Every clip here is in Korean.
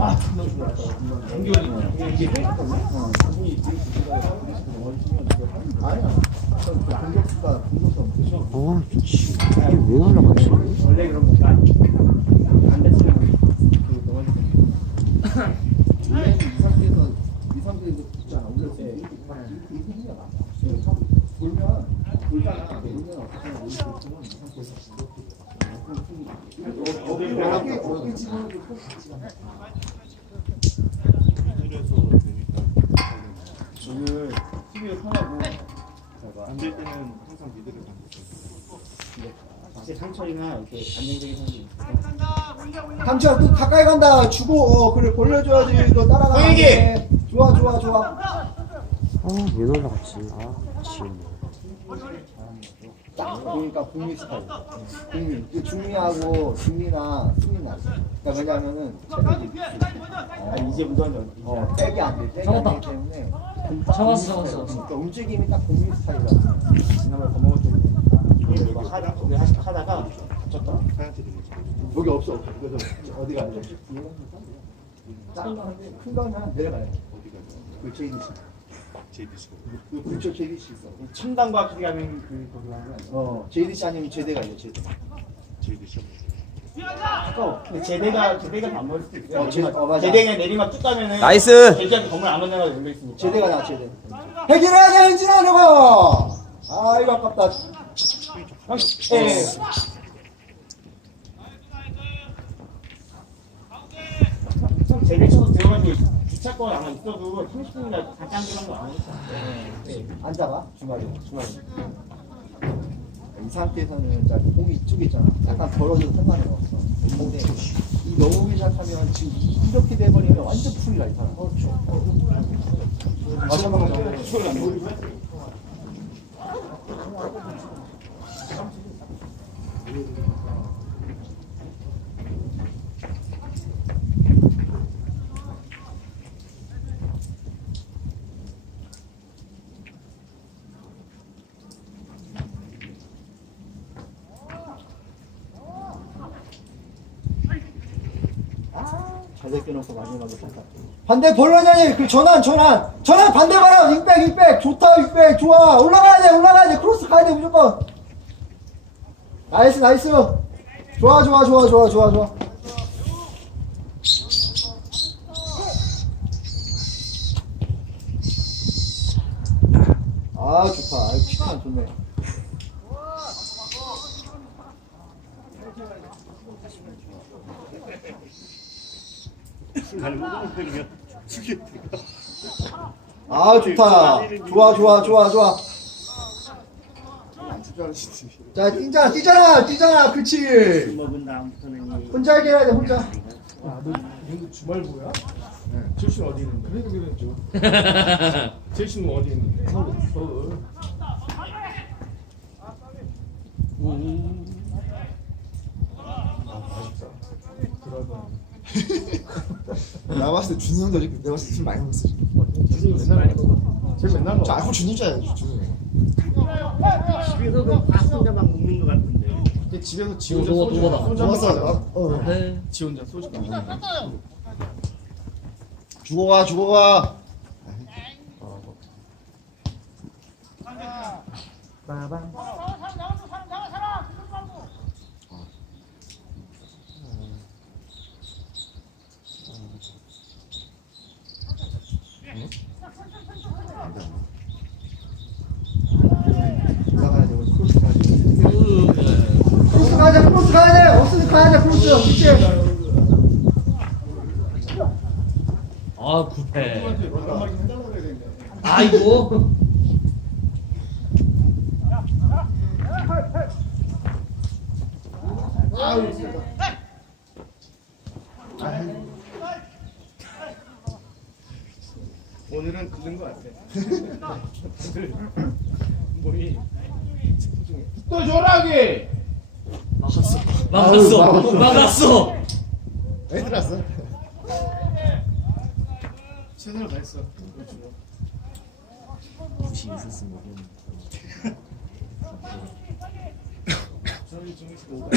아. 아 미치 이게 왜 날라갔지? 원래 그런 건가? 안 됐으면 그. 원래 이 상태에서 이 상태에서 붙잖아. 올렸을 때 이렇게 이렇게 나. 돌면 돌잖아. 돌면 어떻게 하면 이 상태에서 오늘 TV가 편하고 안될 때는 항상 미드를 가고 사실 상처이나 이렇게 안정적인 선수 감치야 또 가까이 간다. 주고 어 그래 벌려줘야지. 너 따라가 형에게! 좋아 좋아 좋아. 아왜 날라갔지? 아. 미치겠네 딱 보니까 국민 스타일. 국민 그 중미하고 중미나 승민아. 그러니까 왜냐면은 아 이제 무도한 어 백이 안돼 백이 안 되기 때문에 잡았어 잡았어 그러니까 움직임이 딱 국민 스타일이라 지난번에 더 먹을 때 이거 하다 우리 하- 하다가 드리는 여기 없어 없어. 그래서 어디 가야 돼? 작은 거 하는데 큰 거는 내려가야 돼. 어디 가죠? 그 JDC JDC 그 근처 JDC 있어. 첨단과 기하는 그 거기 거어 JDC 아니면 제대가 있어 제대. JDC 아까 근데 제대가 제대가 안 먹을 수도 있어요 어, 제- 어, 맞아. 제대가 내리막 쭉 가면은 나이스! 제대한테 건물 아무 데나 열려 있으니까. 제대가 나 제대. 해결해 야지 현진아 너가 아 이거 아깝다. 예. 참 제대 쳐서 들어가지고 주차권 아마 있어도 30분이나 잠깐 들어간 거안 했어 네. 앉아봐 주말에 주말에. 이 상태에서는 자 공이 이쪽에 있잖아. 약간 벌어져도 상관은 없어. 근데 이 넘어오기 시작하면 지금 이- 이렇게 돼버리면 완전 풀이라 이 사람 그렇죠. 맞아 맞아 잘 제껴놓고 마지막에 살짝 반대 벌러냐니 그 전환 전환. 전환 반대 봐라. 윙백 윙백. 좋다 윙백. 좋아. 올라가야 돼 올라가야 돼. 크로스 가야 돼 무조건. 나이스 나이스. 좋아 좋아 좋아 좋아 좋아 좋아 아 아 좋다 좋아 좋아 좋아 좋아 자 뛰잖아 뛰잖아 뛰잖아 그치 먹은 다음부터는 혼자 해결해야 돼 혼자 이거 주말 뭐야? 첼시는 어디 있는데? 그래도 그랬죠. 첼시는 어디 있는데? 서울. 서울. 나 봤을 때 준우 형도 내가 봤을 때 술 많이 먹었어 준이 맨날 많이 먹어. 쟤 맨날 먹어. 준우 잖아 준우 집에서도 다 혼자만 먹는 것 같은데 근데 집에서 지또 혼자 소주 저거다. 혼자 먹었어 먹잖아. 어 네. 지 혼자 소주 죽어가 죽어가 올라 크로스 크로스 가야 돼 가야 돼 크로스 그치 아 되는데. 아이고 아유, 오늘은 그런 거 같아. 오늘 또 조라기! 막았어. 막았어. 막았어. 왜 들었어? 최선을 다했어. 혹시 있었으면 저는 좀 있을 거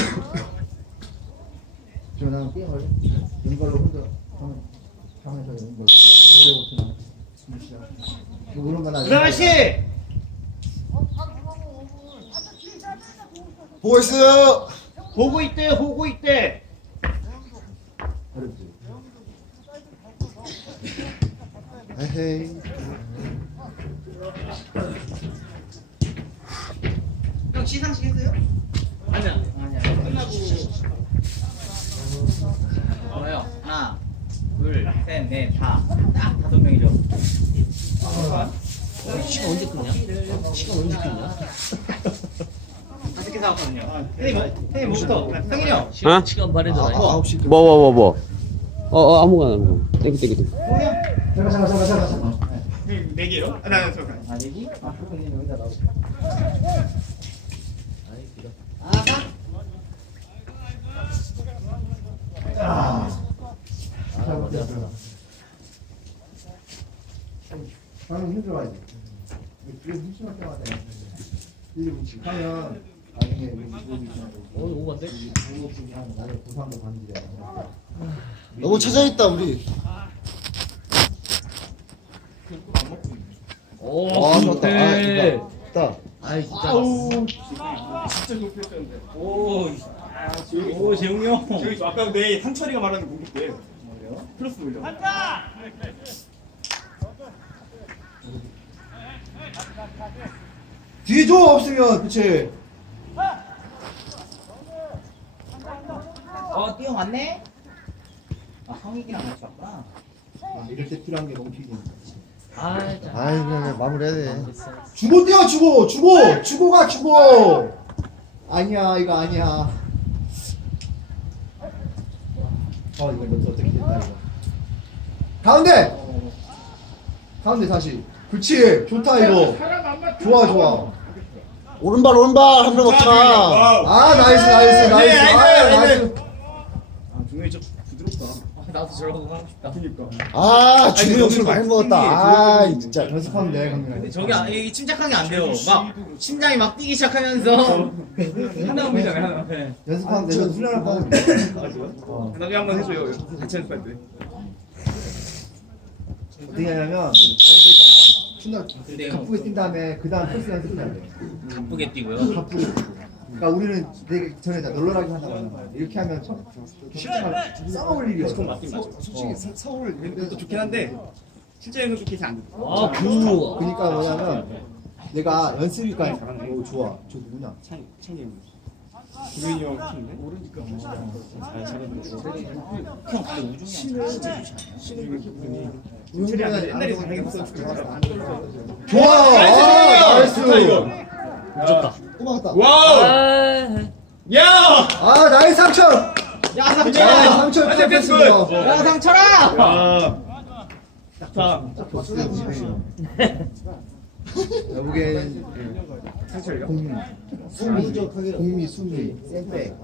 지금 나는 게임을 연걸로 혼자 방에서 연걸로 노래 못 상아 씨. 보고 있어요. 보고 있대. 보고 있대. 에헤이. 형 시상식 했어요? 아니야. 아니야. 끝나고. 뭐요? 하나, 둘, 셋, 넷, 다. 딱 다섯 명이죠. 시간 언제 끝냐? 시간 언제 끝냐? 다섯 개 사왔거든요. 형님, 뭐, 형님 뭐부터? 상일이 형. 어? 시간 반해잖아요. 아, 9시. 뭐, 뭐, 뭐, 뭐. 어, 어, 아무거나, 아무거나. 땡큐, 땡큐, 땡큐. 잠깐, 잠깐, 잠깐, 잠깐, 잠깐. 네 개요? 아, 나 잠깐. 아, 내기? 아, 형님 여기다 놔. 방금 힘들어하지. 이게 힘심할 때마다 이게 하면 나중에 우리 오늘 오반데? 부모님이 하면 나중에 보상도 받는 게 너무 찾아있다 우리. 오, 아, 좋다. 아. 좋다. 좋다. 아이, 진짜. 진짜 높였었는데. 오, 오, 재웅이 형. 저기 아까 내 상철이가 말하는 공격 때. 플러스 돌려. 뒤에 줘 없으면 그치. 어, 뛰어왔네? 아, 형이랑 같이 왔구나. 이럴 때 필요한 게 롱킥이. 아, 자. 아이 그냥 마무리해야 돼. 주고 뛰어 주고 주고 주고가 주고. 아니야 이거 아니야. 어 이거 너 어떻게 됐다 이거. 가운데. 가운데 다시. 그렇지 좋다 이거. 좋아 좋아. 오른발 오른발 한명 없잖아. 아 나이스 나이스 나이스. 아 나이스. 아, 종현이 좀 부드럽다. 나도 저러고 하고 싶다. 그니까. 아 욕술 아니, 많이 먹었다. 아 진짜 돼 근데. 저기, 아, 이 침착한 게 안 돼요. 막, 심장이 막 뛰기 시작하면서. 하나 오잖아요, 하나. 네. 돼. 저 훈련할. 어. 나중에 한번 해줘요. 같이 연습할 때. 어떻게 하냐면 춘날 근데 가쁘게 뛴 다음에 그 다음 패스 연습해야 돼. 바쁘게 뛰고요. 가쁘게. 그러니까 우리는 되게 전에 다 널널하게 한다고 하는 거야. 이렇게 하면 첫 실장을 싸먹을 일이 없어. 솔직히 서- 서울 그래도 좋긴 한데 실제 연습 그렇게 안 돼. 아, 그. 그러니까 뭐냐면 내가 연습이니까 오 좋아. 저 누구냐? 창 창이 종현이 형 팀인데 모르니까 잘 잘했는데. 형, 근데 우중이 형 진짜 않아요? 신우이 옛날에 안 당했어. 좋아. 아, 나이스. 무섭다. 와우. 아, 야. 아 나이스 상철. 야, 아! 상철 완전 패스입니다. 야, 상철아! 야. 자. 여기에는 상철이가. 공미, 수미, 공미, 수미, 센백,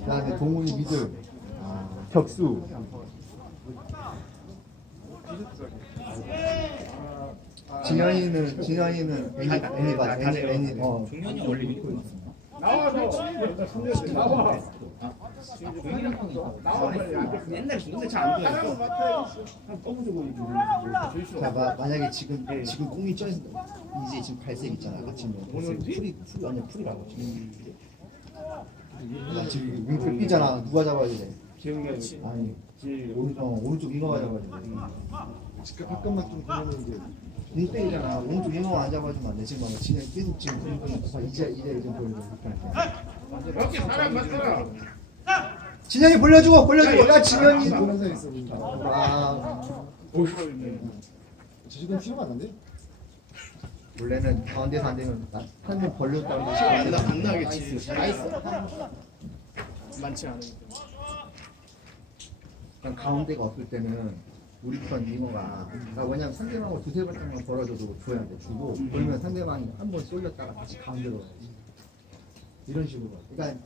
그다음에 동훈이 미들, 격수. 진현이는 진현이는 애니 애니 봐 애니 애니. 어. 종현이 원래 믿고? 나와서 나와. 종현이랑 형이 옛날에 근데 잘안 돼. 자, 마, 만약에 지금 지금 꽁이 쪄 있- 이제 지금 갈색 있잖아. 같이 뭐 갈색 풀이 풀이 아니 풀이라고 지금. 나 지금 윙크 삐잖아. 누가 잡아야 돼? 재웅이가. 아니 오른 어 오른쪽 윙어가 잡아야 돼. 지금 가끔만 좀 보면 이제 윙백이잖아. 오른쪽 윙어가 안 잡아주면 안 돼 지금 막 진행 계속 지금 봐, 이제 이제 이제 보여줘 이렇게 사람 맞춰라. 진현이 벌려주고 벌려주고. 야 진현이. 아 지금 필요가 안 돼? 원래는 가운데서 안 되면 한명 벌렸다는 거 안, 나, 안 나겠지. 많지 않아. 그냥 가운데가 없을 때는 우리 편 윙어가 그러니까 왜냐면 상대방하고 두세 발짝만 벌어줘도 줘야 돼 주고 그러면 상대방이 한 번 쏠렸다가 다시 가운데로 이런 식으로. 그러니까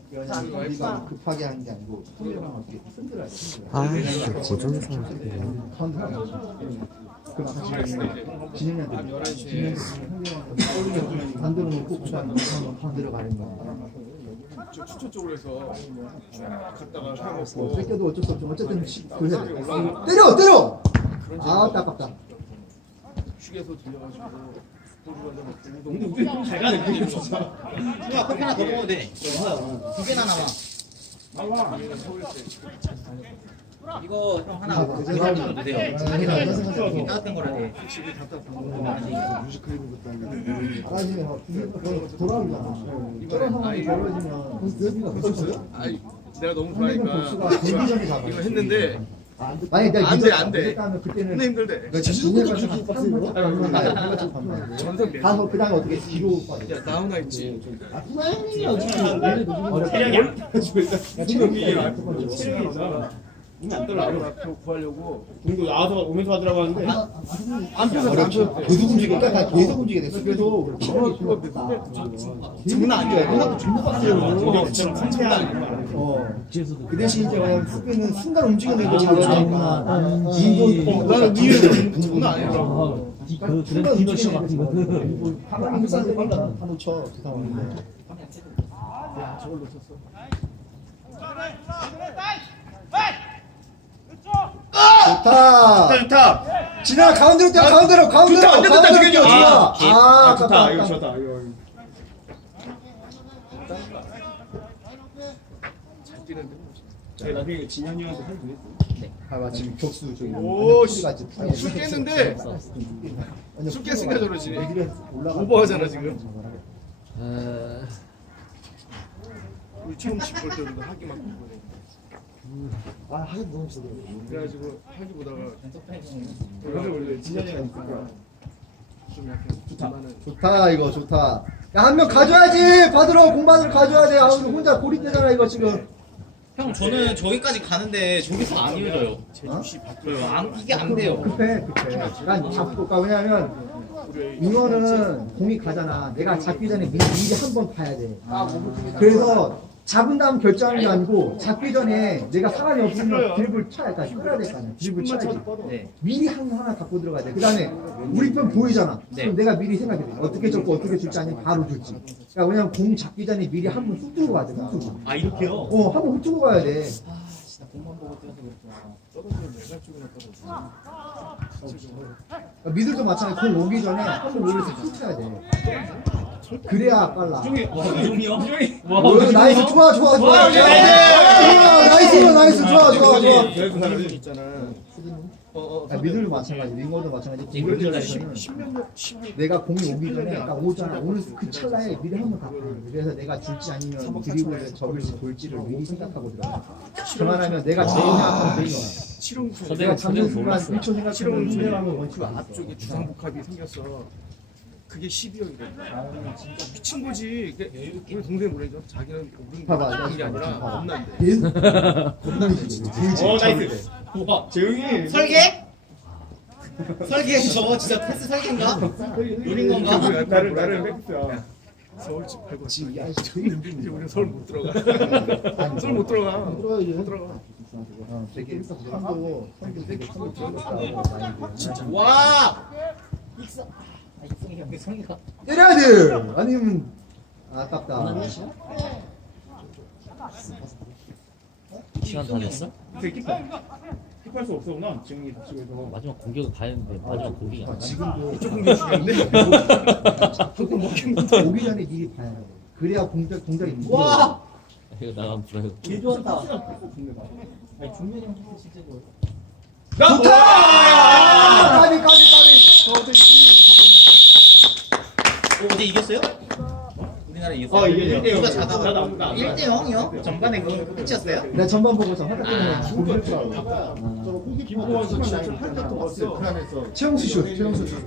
우리가 급하게 하는 게 아니고 상대방을 어떻게 흔들어야 돼 흔들어야 아. 돼 그럼 아까 지금 진현이한테 진현이 상대방을 쏠리면 반대로 놓고 그 다음에 한번 반대로 가는 거야 저 추천 쪽으로 해서 갔다가 사뭐 먹고. 뺏겨도 어쩔 수 없지만 어쨌든 시- 돼 때려 때려! 아 아깝다. 휴게소 들려가지고 소주 한잔 먹고 우동 근데 우리 좀잘 가네. 그게 진짜. 누나 커피 하나 더 먹어도 돼. 두 개나 남아. 우리가 서울에 이거 형 하나 계산좀 드세요. 자기는 따뜻한 거라 돼. 집에 갔다 아니 돌아오잖아 저런 상황이 벌어지면 아니 내가 너무 좋아하니까 이거 했는데 아니 내가 안 돼. 안 돼. 근데 힘들대. 내가 제주도까지 전선 몇 가서 그 다음에 어떻게 뒤로 빠져? 야 나훈아 있지. 아 후나형님이야 어렵다 체력이 체력이 있어. 몸이 안 나훈아 떨어져 앞에 구하려고 공도 나와서 오면서 하더라고 하는데 안 펴서 안 펴서 계속 움직여 그러니까 계속 움직이게 됐어 그래도 장난 아니야 생각도 존나 빡세요 아니야 어. 그 대신 이제 그냥 후배는 순간 움직이는 거 잘하니까 인도 나는 장난 아니더라고 그 순간 움직이는 같은 거 아무 사람도 빨라 한번 쳐그 상황인데 야 저걸 놓쳤어 좋다 좋다 진아 가운데로 뛰어 가운데로 가운데로. 좋다, 안 됐다, 가운데로. 좋아 아, 아 아 좋다. 이거 좋다. 이거. 잘 뛰는데 자, 나중에 이거 진현이 형한테 할 보냈어 아 마침 격수 저기 오, 씨. 술 깼는데 술 깼으니까 저러지 오버하잖아 지금. 아, 우리 처음 집볼 때도 하기 막 보고 아 하기 너무 없어 그래가지고 하기 보다가 원래 원래 진현이가 있으니까 좀 약간 좋다는 좋다 이거 좋다. 야 한 명 가져야지! 받으러 공 받으러 가져야 돼 아, 혼자 고립되잖아 이거 지금. 형 저는 저기까지 가는데 저기서 안 이어져요. 제주시 저요. 안, 이게 안 돼요. 급해 급해 난 잡고 가 왜냐면 이거는 공이 가잖아. 내가 잡기 전에 미리, 미리 한 번 봐야 돼. 그래서 잡은 다음 결정하는 게 아니고 잡기 전에 내가 사람이 없으면 드립을 쳐야 돼 끌어야 될거 아니야 드립을 쳐야지 네. 미리 한 거 하나 갖고 들어가야 돼. 그 다음에 우리 편 보이잖아. 네. 그럼 내가 미리 생각해. 돼. 어떻게 잡고 어떻게 줄지 아니면 바로 줄지. 그러니까 왜냐면 공 잡기 전에 미리 한 번 훅 들고 가야 돼. 훅 들고. 아 이렇게요? 어, 한 번 훅 들고 가야 돼. 떨어지면 내가 쪽으로 떨어져 그러니까 미들도 마찬가지. 공 오기 전에 한번 올려서 훅 쳐야 돼. 그래야 빨라. 이종이 와 이종이요? 이종이 어, 나이스 좋아 좋아 좋아. 와, 좋아, 나이스 나이스 좋아 좋아 좋아. 결국 사람이 있잖아 야, 미들도 마찬가지. 윙어도 마찬가지. 내가 공이 오기 전에 딱 오잖아. 오는 그 찰나에 미리 한번 다. 그래서 내가 줄지 아니면 드리블을 접을지 볼지를 미리 생각하고 들어가. 그만하면 내가 제일 생각하는 좋아. 실용소 내가 잡는 순간 1초 생각하면 원칙 안 앞쪽에 주상복합이 생겼어 그게 12억이래 미친 거지. 이게 우리 동생 뭐래죠? 자기는 모르는 봐봐, 게 아니라 봐봐. 겁난데. 계속 겁나지. 어 나이스. 와 재웅이. 설계? 설계 저거 진짜 패스 설계인가? 노린 건가? 나를 나를 백스야 서울집 팔고 지금 야 이제 우리 서울 못 들어가. 서울 못 들어가. 들어야지. 못 들어가. 어, 되게 선도 선도 되게 선도 좋았다. 진짜. 와! 아형 성이가. 때려야 돼. 아니면 아깝다. 시간 다 됐어? 되게 킥 킥할 수 없었구나 재웅이 다치고 해서 마지막 공격을 가야 되는데 마지막 공격이 안 아, 나. 지금도 공격 중인데 조금 먹힌 오기 전에 미리 봐야 돼. 그래야 공격 동작이 미리. 와! 이거 나가면 좋았다. 아니 중면이 형 진짜 좋아. 좋다. 까비 까비 까비. 어 제 이겼어요? 우리나라 이겼어요? 어, 이겼죠. 누가 자다가 안 봐. 1대 0이요? 전반에 그건 끝이었어요? 내가 전반 보고서 줄 알고. 김호원 선수 할때또 봤어 그 안에서 최영수 슛, 최영수 슛.